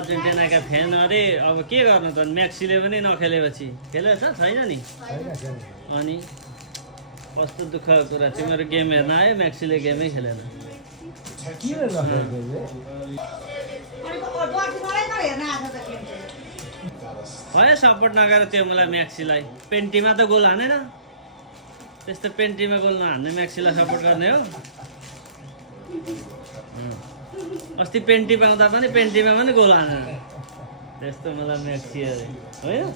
अर्जेन्टिनाका fan अरे अब के गर्नु त मेक्सीले पनि नखेलेपछि खेलेछ छैन नि अनि कस्तो दुःखको कुरा तिमीहरू गेम हेर्न आयो मेक्सीले गेमै खेलेन भयो सपोर्ट नगरेर त्यो मलाई मेक्सीलाई पेन्टीमा त गोल हानेन त्यस्तो पेन्टीमा गोल नहान्ने मेक्सीलाई सपोर्ट गर्ने हो अस्ति पेन्टी पाउँदा पनि पेन्टीमा पनि गोल हानेन त्यस्तो मलाई मेक्सी अरे होइन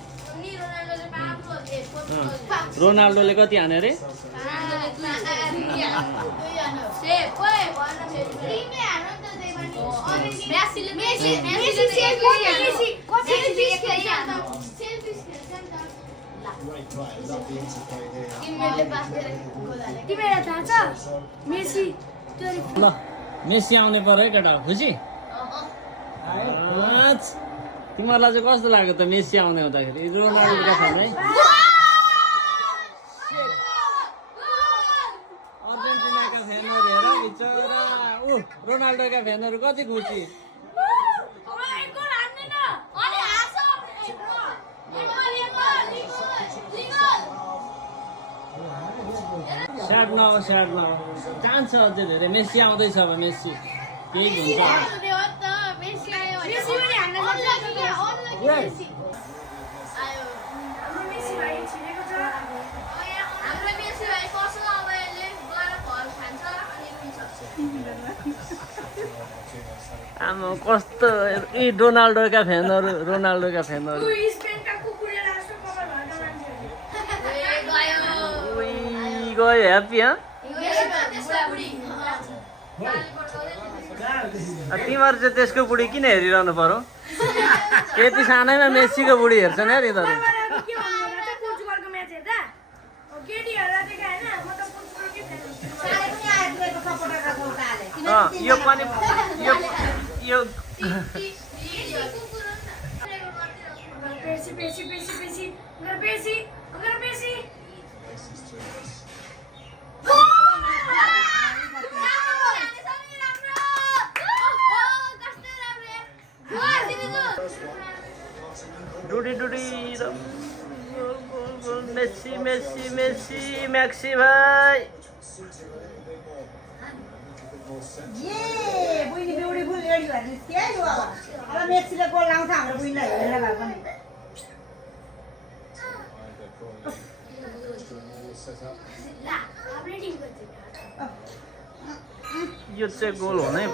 रोनाल्डोले कति हान्यो अरे ल मेसी आउने पर्यो है केटा खुसी तिमीहरूलाई चाहिँ कस्तो लाग्यो त मेसी आउने हुँदाखेरि रोनाल्डोका फ्यान है अर्जेन्टिनाका फ्यानहरू हेर बिचरा रोनाल्डोका फ्यानहरू कति खुसी स्याड नहो चान्स छ अझै धेरै मेसी आउँदैछ अब मेसी केही हुन्छ आमा कस्तो यी रोनाल्डोका फ्यानहरू गयो ह्याप्पी तिमीहरू चाहिँ त्यसको बुढी किन हेरिरहनु पर्यो यति सानैमा मेसीको बुढी हेर्छन् यार यिनीहरू यो पनि यो डुडी मेसी मैक्सी भाई ये बुइनी ब्युटीफुल लेडी भन्ने त्यही हो अब मेक्सीले गोल लाउँछ हाम्रो बुइनीलाई हेरेर भए पनि यो चाहिँ गोल हुनै